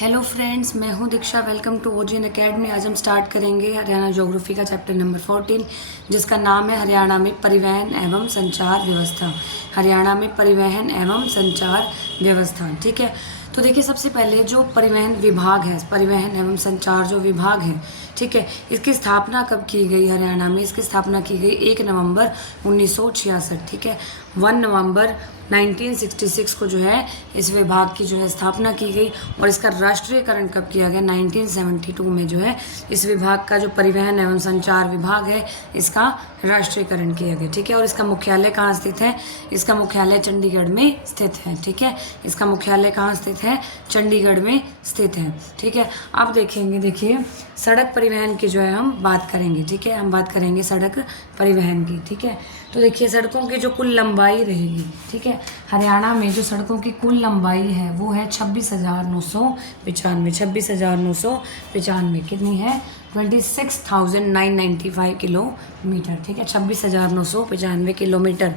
Hello friends, मैं हूं Diksha. Welcome to OGN academy. आज हम स्टार्ट करेंगे हरियाणा ज्योग्राफी का चैप्टर नंबर 14, जिसका नाम है हरियाणा में परिवहन एवं संचार व्यवस्था। हरियाणा में परिवहन एवं संचार व्यवस्था, ठीक है। तो देखिए, सबसे पहले जो परिवहन विभाग है, परिवहन एवं संचार जो विभाग है, ठीक है, इसकी स्थापना कब की गई हरियाणा में? इसकी स्थापना की गई 1 नवंबर 1966, ठीक है। 1 नवंबर 1966 को जो है इस विभाग की जो है स्थापना की गई। और इसका राष्ट्रीयकरण कब किया गया? 1972 में जो है इस विभाग का जो परिवहन एवं संचार विभाग है, इसका राष्ट्रीयकरण किया गया, ठीक है। और इसका मुख्यालय कहाँ स्थित है? इसका मुख्यालय चंडीगढ़ में स्थित है, ठीक है। इसका मुख्यालय कहाँ स्थित है? चंडीगढ़ में स्थित है, ठीक है। अब देखेंगे, देखिए, सड़क परिवहन की जो है हम बात करेंगे, ठीक है। हम बात करेंगे सड़क परिवहन की, ठीक है। तो देखिए, सड़कों की जो कुल लंबाई रहेगी, ठीक है, हरियाणा में जो सड़कों की कुल लंबाई है वो है 26,995। 26,995 कितनी है? 26,995 किलोमीटर, ठीक है। 26,995 किलोमीटर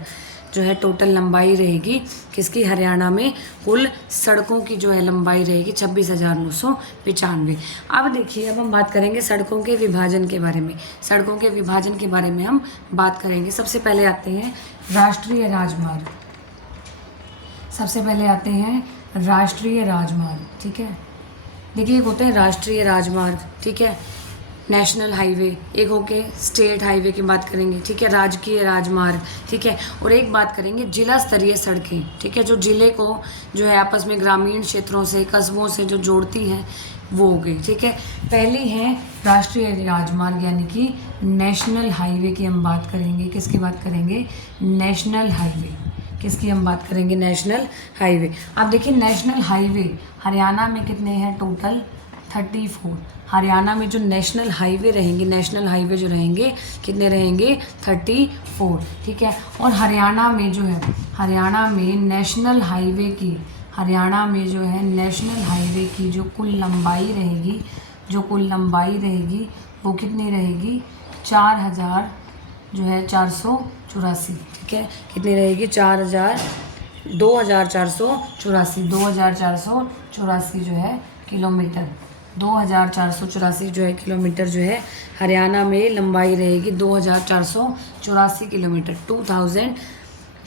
जो है टोटल लंबाई रहेगी किसकी? हरियाणा में कुल सड़कों की जो है लंबाई रहेगी 26,995। अब देखिए, अब हम बात करेंगे सड़कों के विभाजन के बारे में। सड़कों के विभाजन के बारे में हम बात करेंगे। सबसे पहले आते हैं राष्ट्रीय राजमार्ग। सबसे पहले आते हैं राष्ट्रीय राजमार्ग, ठीक है। देखिए, एक होते हैं राष्ट्रीय राजमार्ग, ठीक है, नेशनल हाईवे। एक होके स्टेट हाईवे की बात करेंगे, ठीक है, राजकीय राजमार्ग, ठीक है। और एक बात करेंगे जिला स्तरीय सड़कें, ठीक है, जो जिले को जो है आपस में ग्रामीण क्षेत्रों से, कस्बों से जो जोड़ती हैं, वो हो गई, ठीक है। पहली है राष्ट्रीय राजमार्ग यानी कि नेशनल हाईवे की हम बात करेंगे। किसकी बात करेंगे? National highway. किसकी हम बात करेंगे? National highway. अब देखिए, नेशनल हाईवे हरियाणा में कितने हैं टोटल? 34। हरियाणा में जो नेशनल हाईवे रहेंगे, नेशनल हाईवे जो रहेंगे, कितने रहेंगे? 34, ठीक है। और हरियाणा में जो है, हरियाणा में नेशनल हाईवे की, हरियाणा में जो है नेशनल हाईवे की जो कुल लंबाई रहेगी, जो कुल लंबाई रहेगी वो कितनी रहेगी? 4,000 जो है 484, ठीक है। कितनी रहेगी? 2,484 जो है किलोमीटर। 2,484 जो है किलोमीटर जो है हरियाणा में लंबाई रहेगी 2,484 किलोमीटर। 2000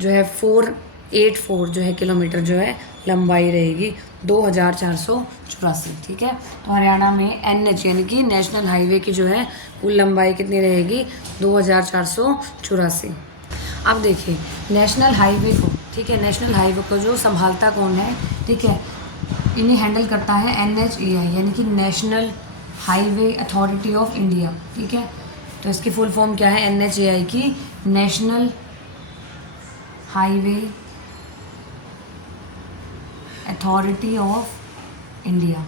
जो है 484 जो है किलोमीटर जो है लंबाई रहेगी 2,484, ठीक है। तो हरियाणा में NH यानी कि नेशनल हाईवे की जो है कुल लंबाई कितनी रहेगी? 2,484। अब देखिए, नेशनल हाईवे को, ठीक है, नेशनल हाईवे को जो संभालता कौन है, ठीक है, इन्हें हैंडल करता है NHAI यानी कि national highway authority of India, ठीक है। तो इसकी फुल फॉर्म क्या है? NHAI की national highway authority of India.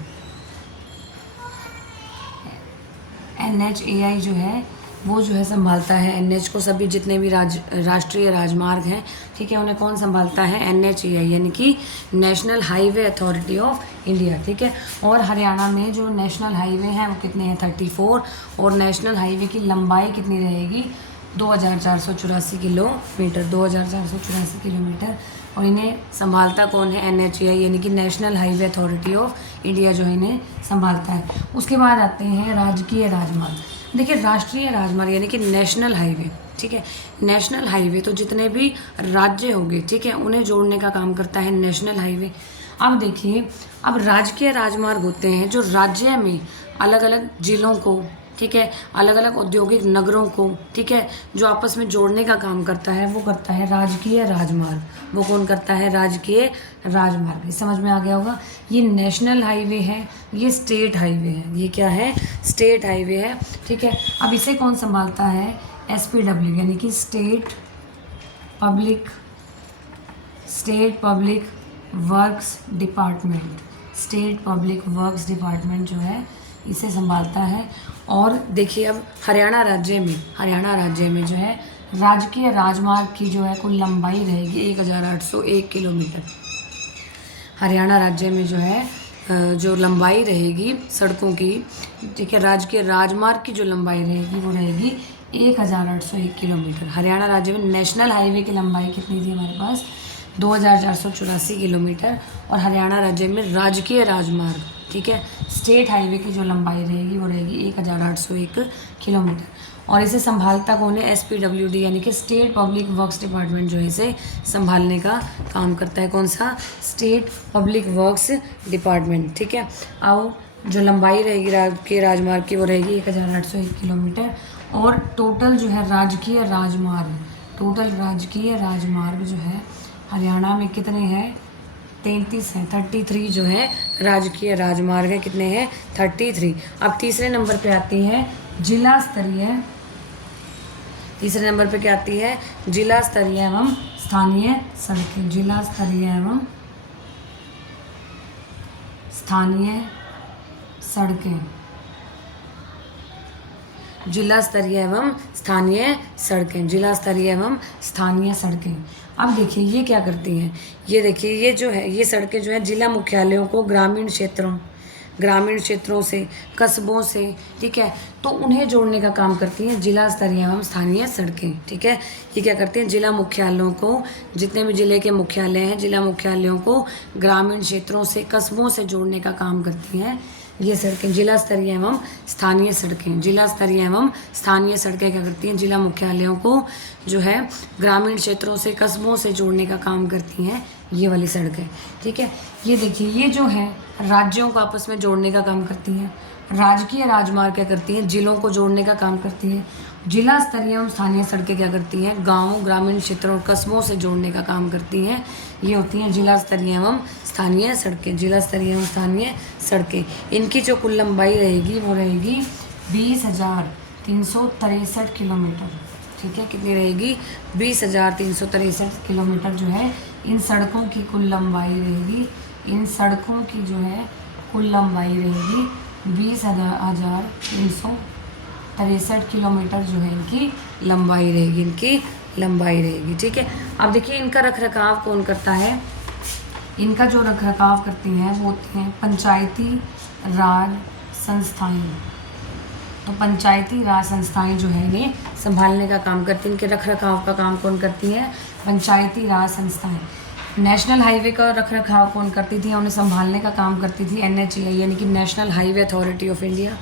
NHAI जो है वो जो है संभालता है NH को। सभी जितने भी राष्ट्रीय राजमार्ग हैं, ठीक है, उन्हें कौन संभालता है? NHAI यानी कि national highway authority of India, ठीक है। और हरियाणा में जो नेशनल हाईवे हैं वो कितने हैं? 34। और नेशनल हाईवे की लंबाई कितनी रहेगी? 2,484 किलोमीटर। 2,484 किलोमीटर। और इन्हें संभालता कौन है? NHAI यानी कि national highway authority of India जो इन्हें संभालता है। उसके बाद आते हैं राजकीय राजमार्ग। देखिए, राष्ट्रीय राजमार्ग यानी कि नेशनल हाईवे, ठीक है। नेशनल हाईवे तो जितने भी राज्य होंगे, ठीक है, उन्हें जोड़ने का काम करता है नेशनल हाईवे। अब देखिए, अब राजकीय राजमार्ग होते हैं जो राज्य में अलग अलग जिलों को, ठीक है, अलग अलग औद्योगिक नगरों को, ठीक है, जो आपस में जोड़ने का काम करता है, वो करता है राजकीय राजमार्ग। वो कौन करता है? राजकीय राजमार्ग। ये समझ में आ गया होगा। ये नेशनल हाईवे है, ये स्टेट हाईवे है। ये क्या है? स्टेट हाईवे है, ठीक है। अब इसे कौन संभालता है? SPW यानी कि state public works department. State public works department जो है इसे संभालता है। और देखिए, अब हरियाणा राज्य में जो है राजकीय राजमार्ग की जो है कुल लंबाई रहेगी 1,801 किलोमीटर। हरियाणा राज्य में जो है जो लंबाई रहेगी सड़कों की, ठीक है, राजकीय राजमार्ग की जो लंबाई रहेगी वो रहेगी 1,801 किलोमीटर। हरियाणा राज्य में नेशनल हाईवे की लंबाई कितनी थी हमारे पास? 2,484 किलोमीटर। और हरियाणा राज्य में राजकीय राजमार्ग, ठीक है। स्टेट हाईवे की जो लंबाई रहेगी वो रहेगी 1801 किलोमीटर। और इसे संभालता कौन है? SPWD यानी कि स्टेट पब्लिक वर्क्स डिपार्टमेंट जो है इसे संभालने का काम करता है। कौन सा? स्टेट पब्लिक वर्क्स डिपार्टमेंट, ठीक है। अब जो लंबाई रहेगी के राजमार्ग की वो रहेगी 1801 किलोमीटर। और टोटल जो है राजकीय राजमार्ग, टोटल राजकीय राजमार्ग जो है हरियाणा में कितने हैं? 33 है, 33 जो है राजकीय राजमार्ग है। कितने हैं? 33। अब तीसरे नंबर पे आती है जिला स्तरीय, तीसरे नंबर पे क्या आती है? जिला स्तरीय एवं स्थानीय सड़कें, जिला स्तरीय एवं स्थानीय सड़कें, जिला स्तरीय एवं स्थानीय सड़कें, जिला स्तरीय एवं स्थानीय सड़कें। अब देखिए ये क्या करती हैं, ये देखिए ये जो है ये सड़कें जो है जिला मुख्यालयों को ग्रामीण क्षेत्रों से, कस्बों से, ठीक है, तो उन्हें जोड़ने का काम करती हैं जिला स्तरीय एवं स्थानीय सड़कें, ठीक है। ये क्या करती हैं? जिला मुख्यालयों को, जितने भी जिले के मुख्यालय हैं, जिला मुख्यालयों को ग्रामीण क्षेत्रों से, कस्बों से जोड़ने का काम करती हैं ये सड़कें, जिला स्तरीय एवं स्थानीय सड़कें। जिला स्तरीय एवं स्थानीय सड़कें क्या करती हैं? जिला मुख्यालयों को जो है ग्रामीण क्षेत्रों से, कस्बों से जोड़ने का काम करती हैं ये वाली सड़कें, ठीक है। ये देखिए ये जो है राज्यों को आपस में जोड़ने का काम करती हैं। राजकीय राजमार्ग क्या करती हैं? जिलों को जोड़ने का काम करती हैं। जिला स्तरीय एवं स्थानीय सड़कें क्या करती हैं? गाँव, ग्रामीण क्षेत्रों और कस्बों से जोड़ने का काम करती हैं। ये होती हैं जिला स्तरीय एवं स्थानीय सड़कें, जिला स्तरीय एवं स्थानीय सड़कें। इनकी जो कुल लंबाई रहेगी वो रहेगी 20,363 किलोमीटर, ठीक है। कितनी रहेगी? 20,363 किलोमीटर जो है इन सड़कों की कुल लंबाई रहेगी। इन सड़कों की जो है कुल लंबाई रहेगी 20,363 किलोमीटर जो है इनकी लंबाई रहेगी, ठीक है। अब देखिए इनका रखरखाव कौन करता है? इनका जो रखरखाव करती हैं वो होती हैं पंचायती राज संस्थाएं। तो पंचायती राज संस्थाएं जो है इन्हें संभालने का काम करती हैं। इनके रखरखाव का काम कौन करती हैं? पंचायती राज संस्थाएं। नेशनल हाईवे का रखरखाव कौन करती थी? उन्हें संभालने का काम करती थी NHAI यानी कि national highway authority of India.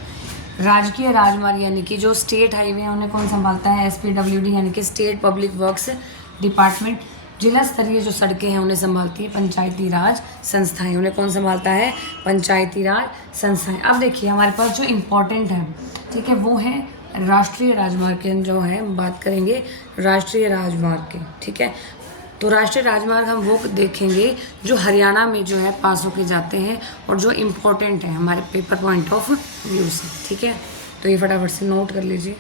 राजकीय राजमार्ग यानी कि जो स्टेट हाईवे हैं उन्हें कौन संभालता है? SPWD यानी कि स्टेट पब्लिक वर्क्स डिपार्टमेंट। जिला स्तरीय जो सड़कें हैं उन्हें संभालती है पंचायती राज संस्थाएं। उन्हें कौन संभालता है? पंचायती राज संस्थाएं। अब देखिए हमारे पास जो इम्पोर्टेंट है, ठीक है, वो है राष्ट्रीय राजमार्ग के, जो है बात करेंगे राष्ट्रीय राजमार्ग के, ठीक है। तो राष्ट्रीय राजमार्ग हम वो देखेंगे जो हरियाणा में जो है पास होके जाते हैं और जो इम्पोर्टेंट है हमारे पेपर पॉइंट ऑफ व्यू से, ठीक है। तो ये फटाफट से नोट कर लीजिए।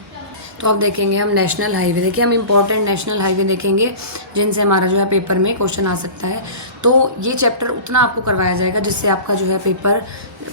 तो अब देखेंगे हम नेशनल हाईवे। देखिए हम इम्पॉर्टेंट नेशनल हाईवे देखेंगे जिनसे हमारा जो है पेपर में क्वेश्चन आ सकता है। तो ये चैप्टर उतना आपको करवाया जाएगा जिससे आपका जो है पेपर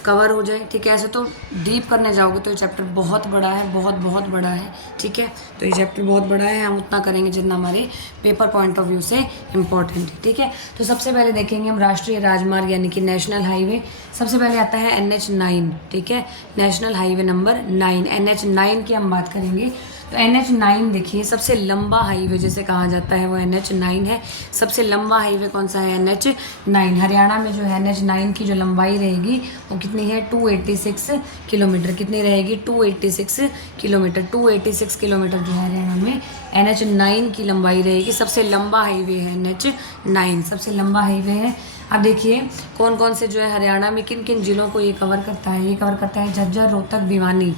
कवर हो जाए, ठीक है। ऐसे तो डीप करने जाओगे तो ये चैप्टर बहुत बड़ा है, बहुत बड़ा है, ठीक है। तो ये चैप्टर बहुत बड़ा है, हम उतना करेंगे जितना हमारे पेपर पॉइंट ऑफ व्यू से इम्पॉर्टेंट है, ठीक है। तो सबसे पहले देखेंगे हम राष्ट्रीय राजमार्ग यानी कि नेशनल हाईवे। सबसे पहले आता है NH9, ठीक है, नेशनल हाईवे नंबर 9, NH9 की हम बात करेंगे। तो NH9 देखिए सबसे लंबा हाईवे जिसे कहा जाता है वो NH9 है। सबसे लंबा हाईवे कौन सा है? NH9। हरियाणा में जो है NH9 की जो लंबाई रहेगी वो कितनी है? 286 किलोमीटर। कितनी रहेगी? 286 किलोमीटर। 286 किलोमीटर जो है हरियाणा में NH9 की लंबाई रहेगी। सबसे लंबा हाईवे है NH9, सबसे लंबा हाईवे है। अब देखिए कौन कौन से जो है हरियाणा में किन किन जिलों को ये कवर करता है। ये कवर करता है झज्जर, रोहतक, भिवानी,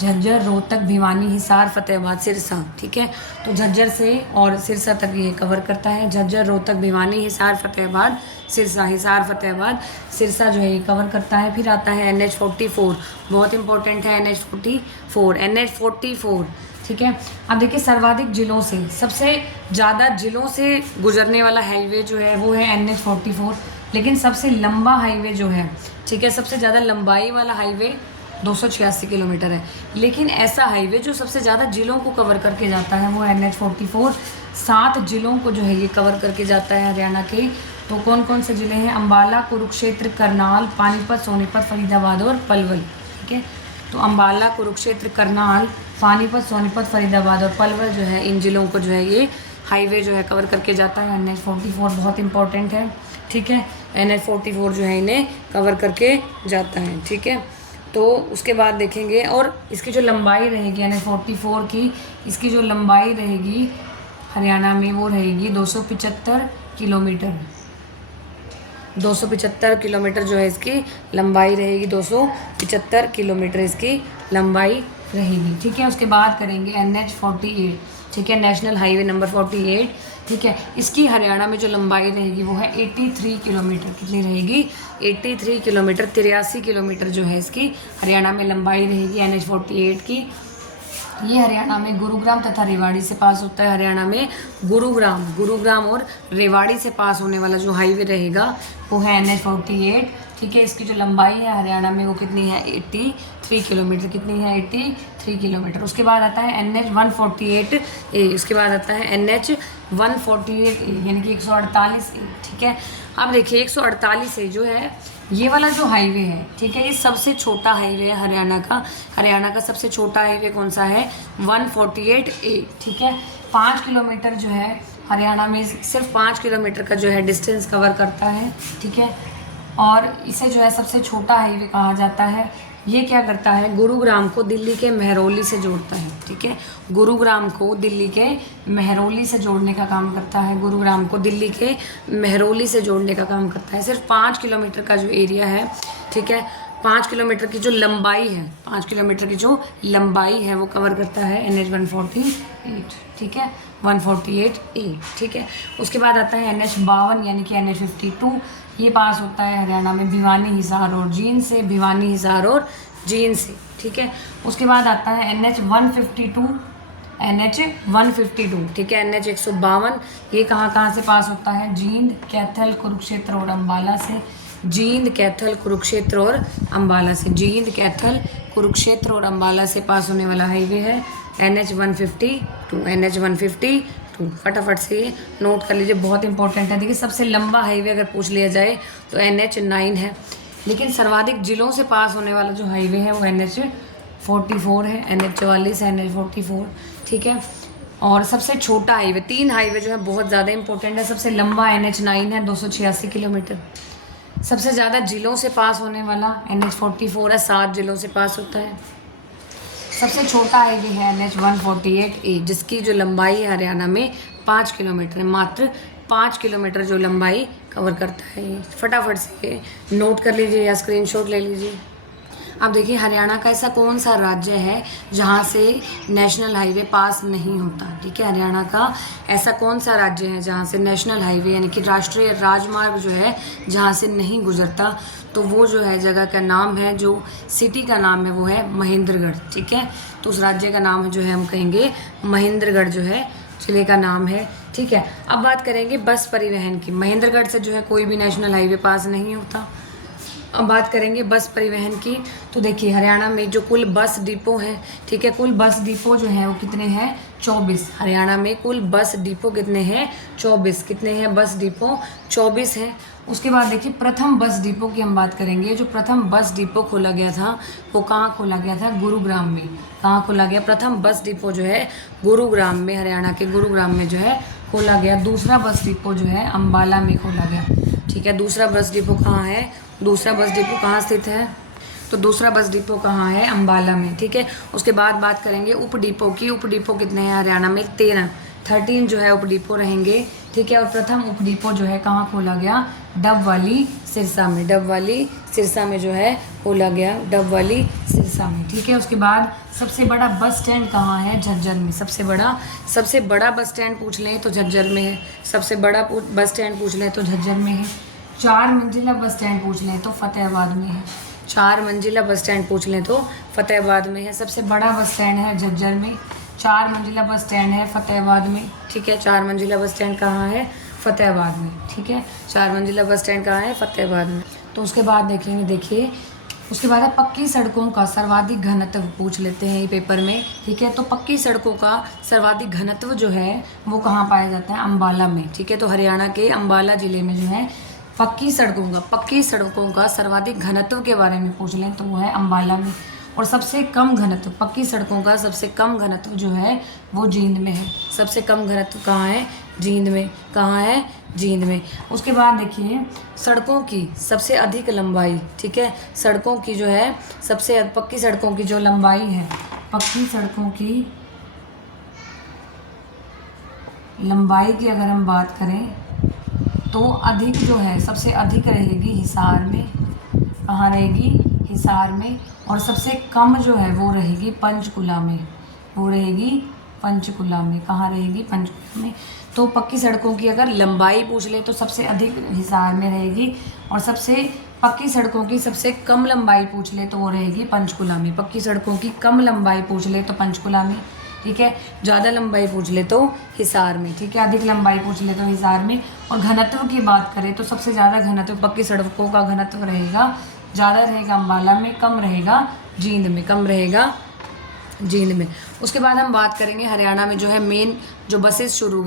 झज्जर, रोहतक, भिवानी, हिसार, फतेहाबाद, सिरसा, ठीक है। तो झज्जर से और सिरसा तक ये कवर करता है। झज्जर, रोहतक, भिवानी, हिसार, फतेहाबाद, सिरसा, हिसार, फतेहाबाद, सिरसा जो है ये कवर करता है। फिर आता है NH44, बहुत इंपॉर्टेंट है NH44, ठीक है। अब देखिए सर्वाधिक जिलों से, सबसे ज़्यादा जिलों से गुजरने वाला हाईवे जो है वो है NH44, लेकिन सबसे लंबा हाईवे जो है, ठीक है, सबसे ज़्यादा लंबाई वाला हाईवे 286 किलोमीटर है। लेकिन ऐसा हाईवे जो सबसे ज़्यादा जिलों को कवर करके जाता है वो NH44, 7 जिलों को जो है ये कवर करके जाता है हरियाणा के। तो कौन कौन से ज़िले हैं? अम्बाला, कुरुक्षेत्र, करनाल, पानीपत, सोनीपत, फरीदाबाद और पलवल, ठीक है। तो अम्बाला, कुरुक्षेत्र, करनाल, पानीपत, सोनीपत, फरीदाबाद और पलवल जो है इन जिलों को जो है ये हाईवे जो है कवर करके जाता है। NH44 बहुत इंपॉर्टेंट है, ठीक है। NH44 जो है इन्हें कवर करके जाता है, ठीक है। तो उसके बाद देखेंगे, और इसकी जो लंबाई रहेगी NH44 की, इसकी जो लंबाई रहेगी हरियाणा में वो रहेगी 275 किलोमीटर। 275 किलोमीटर जो है इसकी लंबाई रहेगी, 275 किलोमीटर इसकी लंबाई रहेगी, ठीक है। उसके बाद करेंगे NH48, ठीक है, नेशनल हाईवे नंबर 48, ठीक है। इसकी हरियाणा में जो लंबाई रहेगी वो है 83 किलोमीटर। कितनी रहेगी? 83 किलोमीटर, 83 किलोमीटर जो है इसकी हरियाणा में लंबाई रहेगी NH48 की। ये हरियाणा में गुरुग्राम तथा रेवाड़ी से पास होता है। हरियाणा में गुरुग्राम और रेवाड़ी से पास होने वाला जो हाईवे रहेगा वो है NH48, ठीक है। इसकी जो लंबाई है हरियाणा में वो कितनी है? 83 किलोमीटर। कितनी है? 83 किलोमीटर। उसके बाद आता है NH148A, उसके बाद आता है NH148A यानी कि 148A, ठीक है। अब देखिए 148A जो है ये वाला जो हाईवे है, ठीक है, ये सबसे छोटा हाईवे है हरियाणा का। हरियाणा का सबसे छोटा हाईवे कौन सा है? 148A, ठीक है। 5 किलोमीटर जो है हरियाणा में, सिर्फ 5 किलोमीटर का जो है डिस्टेंस कवर करता है, ठीक है। और इसे जो है सबसे छोटा हाईवे कहा जाता है। ये क्या करता है? गुरुग्राम को दिल्ली के महरौली से जोड़ता है, ठीक है। गुरुग्राम को दिल्ली के महरौली से जोड़ने का काम करता है। गुरुग्राम को दिल्ली के महरौली से जोड़ने का काम करता है। सिर्फ 5 किलोमीटर का जो एरिया है, ठीक है, 5 किलोमीटर की जो लंबाई है, 5 किलोमीटर की जो लंबाई है वो कवर करता है NH148, ठीक है, 148A, ठीक है। उसके बाद आता है NH52 यानी कि NH52। ये पास होता है हरियाणा में भिवानी, हिसार और जींद से, भिवानी, हिसार और जींद से, ठीक है। उसके बाद आता है NH152, ठीक है, NH152। ये कहाँ से पास होता है? जींद, कैथल, कुरुक्षेत्र और अम्बाला से। जींद, कैथल, कुरुक्षेत्र और अम्बाला से। जींद, कैथल, कुरुक्षेत्र और अम्बाला से पास होने वाला हाईवे है NH152। फटाफट से नोट कर लीजिए, बहुत इंपॉर्टेंट है। देखिए सबसे लंबा हाईवे अगर पूछ लिया जाए तो NH9 है, लेकिन सर्वाधिक जिलों से पास होने वाला जो हाईवे है वो NH44 है, NH44 है, NH44, ठीक है। और सबसे छोटा हाईवे, 3 हाईवे जो है बहुत ज़्यादा इंपॉर्टेंट है। सबसे लंबा NH9 है, 286 किलोमीटर। सबसे ज़्यादा जिलों से पास होने वाला NH44 है, 7 जिलों से पास होता है। सबसे छोटा हाईवे है NH148A, जिसकी जो लंबाई है हरियाणा में 5 किलोमीटर है। मात्र 5 किलोमीटर जो लंबाई कवर करता है। फटाफट से नोट कर लीजिए या स्क्रीनशॉट ले लीजिए। अब देखिए हरियाणा का ऐसा कौन सा राज्य है जहाँ से नेशनल हाईवे पास नहीं होता, ठीक है। हरियाणा का ऐसा कौन सा राज्य है जहाँ से नेशनल हाईवे यानी कि राष्ट्रीय राजमार्ग जो है जहाँ से नहीं गुजरता, तो वो जो है जगह का नाम है, जो सिटी का नाम है वो है महेंद्रगढ़, ठीक है। तो उस राज्य का नाम जो है हम कहेंगे महेंद्रगढ़ जो है जिले का नाम है, ठीक है। अब बात करेंगे बस परिवहन की। महेंद्रगढ़ से जो है कोई भी नेशनल हाईवे पास नहीं होता। अब बात करेंगे बस परिवहन की। तो देखिए हरियाणा में जो कुल बस डिपो हैं, ठीक है, कुल बस डिपो जो है वो कितने हैं? 24। हरियाणा में कुल बस डिपो कितने हैं? 24। कितने हैं बस डिपो? 24 हैं। उसके बाद देखिए प्रथम बस डिपो की हम बात करेंगे। जो प्रथम बस डिपो खोला गया था वो कहाँ खोला गया था? गुरुग्राम में। कहाँ खोला गया? प्रथम बस डिपो जो है गुरुग्राम में, हरियाणा के गुरुग्राम में जो है खोला गया। दूसरा बस डिपो जो है अम्बाला में खोला गया, ठीक है। दूसरा बस डिपो कहाँ है? दूसरा बस डिपो कहाँ स्थित है? तो दूसरा बस डिपो कहाँ है? अम्बाला में, ठीक है। उसके बाद बात करेंगे उप डिपो की। उप डिपो कितने हैं हरियाणा में? 13 जो है उप डिपो रहेंगे, ठीक है। और प्रथम उप डिपो जो है कहाँ खोला गया? डबवाली, सिरसा में। डबवाली, सिरसा में जो है खोला गया, डबवाली, सिरसा में, ठीक है। उसके बाद सबसे बड़ा बस स्टैंड कहाँ है? झज्जर में। सबसे बड़ा बस स्टैंड पूछ लें तो झज्जर में है। सबसे बड़ा बस स्टैंड पूछ लें तो झज्जर में है। 4 मंजिला बस स्टैंड पूछ लें तो फतेहाबाद में है। 4 मंजिला बस स्टैंड पूछ लें तो फतेहाबाद में है। सबसे बड़ा बस स्टैंड है झज्जर में। 4 मंजिला बस स्टैंड है फतेहाबाद में, ठीक है। 4 मंजिला बस स्टैंड कहाँ है? फतेहाबाद में, ठीक है। 4 मंजिला बस स्टैंड कहाँ है? फतेहाबाद में। तो उसके बाद देखेंगे, देखिए उसके बाद है पक्की सड़कों का सर्वाधिक घनत्व पूछ लेते हैं ये पेपर में, ठीक है। तो पक्की सड़कों का सर्वाधिक घनत्व जो है वो कहाँ पाया जाता है? अम्बाला में, ठीक है। तो हरियाणा के अम्बाला ज़िले में जो है पक्की सड़कों का सर्वाधिक घनत्व के बारे में पूछ लें तो वो है अम्बाला में। और सबसे कम घनत्व, पक्की सड़कों का सबसे कम घनत्व जो है वो जींद में है। सबसे कम घनत्व कहाँ है? जींद में, कहाँ है, जींद में। उसके बाद देखिए सड़कों की सबसे अधिक लंबाई, ठीक है, सड़कों की जो है सबसे पक्की सड़कों की जो लंबाई है, पक्की सड़कों की लंबाई की अगर हम बात करें तो अधिक जो है सबसे अधिक रहेगी हिसार में, कहाँ रहेगी, हिसार में। और सबसे कम जो है वो रहेगी पंचकुला में, वो रहेगी पंचकुला में, कहाँ रहेगी, पंचकुला में। तो पक्की सड़कों की अगर लंबाई पूछ ले तो सबसे अधिक हिसार में रहेगी, और सबसे पक्की सड़कों की सबसे कम लंबाई पूछ ले तो वो रहेगी पंचकुला में। पक्की सड़कों की कम लंबाई पूछ ले तो पंचकुला में, ठीक है, ज़्यादा लंबाई पूछ ले तो हिसार में, ठीक है, अधिक लंबाई पूछ ले तो हिसार में। और घनत्व की बात करें तो सबसे ज़्यादा घनत्व पक्की सड़कों का घनत्व रहेगा, ज़्यादा रहेगा अम्बाला में, कम रहेगा जींद में, कम रहेगा जींद में। उसके बाद हम बात करेंगे हरियाणा में जो है मेन जो बसेस शुरू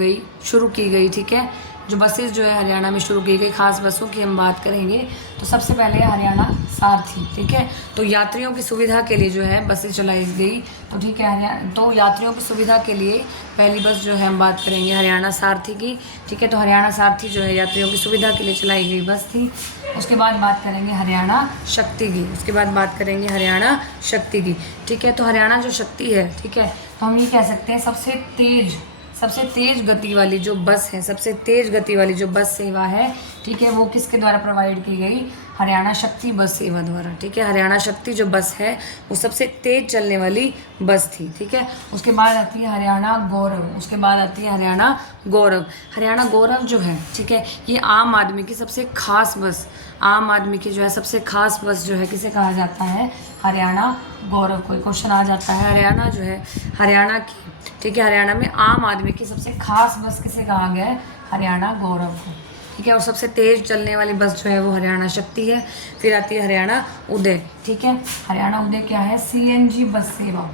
की गई, ठीक है, जो बसेस जो है हरियाणा में शुरू की गई खास बसों की हम बात करेंगे तो सबसे पहले है हरियाणा सारथी, ठीक है। तो यात्रियों की सुविधा के लिए जो है बसें चलाई गई, तो ठीक है हरियाणा, तो यात्रियों की सुविधा के लिए पहली बस जो है हम बात करेंगे हरियाणा सारथी की, ठीक है। तो हरियाणा सारथी जो है यात्रियों की सुविधा के लिए चलाई गई बस थी। उसके बाद बात करेंगे हरियाणा शक्ति की, उसके बाद बात करेंगे हरियाणा शक्ति की, ठीक है। तो हरियाणा जो शक्ति है, ठीक है, तो हम ये कह सकते हैं सबसे तेज गति वाली जो बस है, सबसे तेज गति वाली जो बस सेवा है, ठीक है, वो किसके द्वारा प्रोवाइड की गई, हरियाणा शक्ति बस सेवा द्वारा, ठीक है। हरियाणा शक्ति जो बस है वो सबसे तेज चलने वाली बस थी, ठीक है। उसके बाद आती है हरियाणा गौरव, उसके बाद आती है हरियाणा गौरव। हरियाणा गौरव जो है, ठीक है, ये आम आदमी की सबसे खास बस, आम आदमी की जो है सबसे खास बस जो है किसे कहा जाता है, हरियाणा गौरव। कोई क्वेश्चन आ जाता है हरियाणा जो है, हरियाणा की, ठीक है, हरियाणा में आम आदमी की सबसे खास बस किसे कहा गया है, हरियाणा गौरव को, ठीक है। और सबसे तेज चलने वाली बस जो है वो हरियाणा शक्ति है। फिर आती है हरियाणा उदय, ठीक है। हरियाणा उदय क्या है, सीएनजी बस सेवा,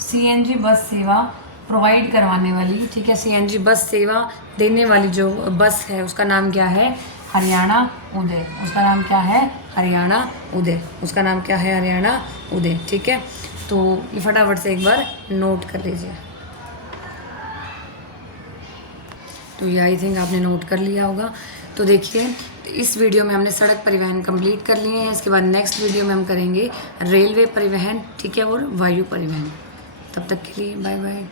सीएनजी बस सेवा प्रोवाइड करवाने वाली, ठीक है, सीएनजी बस सेवा देने वाली जो बस है उसका नाम क्या है, हरियाणा उदय, उसका नाम क्या है, हरियाणा उदय, उसका नाम क्या है, हरियाणा उदय, ठीक है। तो ये फटाफट से एक बार नोट कर लीजिए। तो ये आई थिंक आपने नोट कर लिया होगा। तो देखिए इस वीडियो में हमने सड़क परिवहन कंप्लीट कर लिए हैं। इसके बाद नेक्स्ट वीडियो में हम करेंगे रेलवे परिवहन, ठीक है, और वायु परिवहन। तब तक के लिए बाय बाय।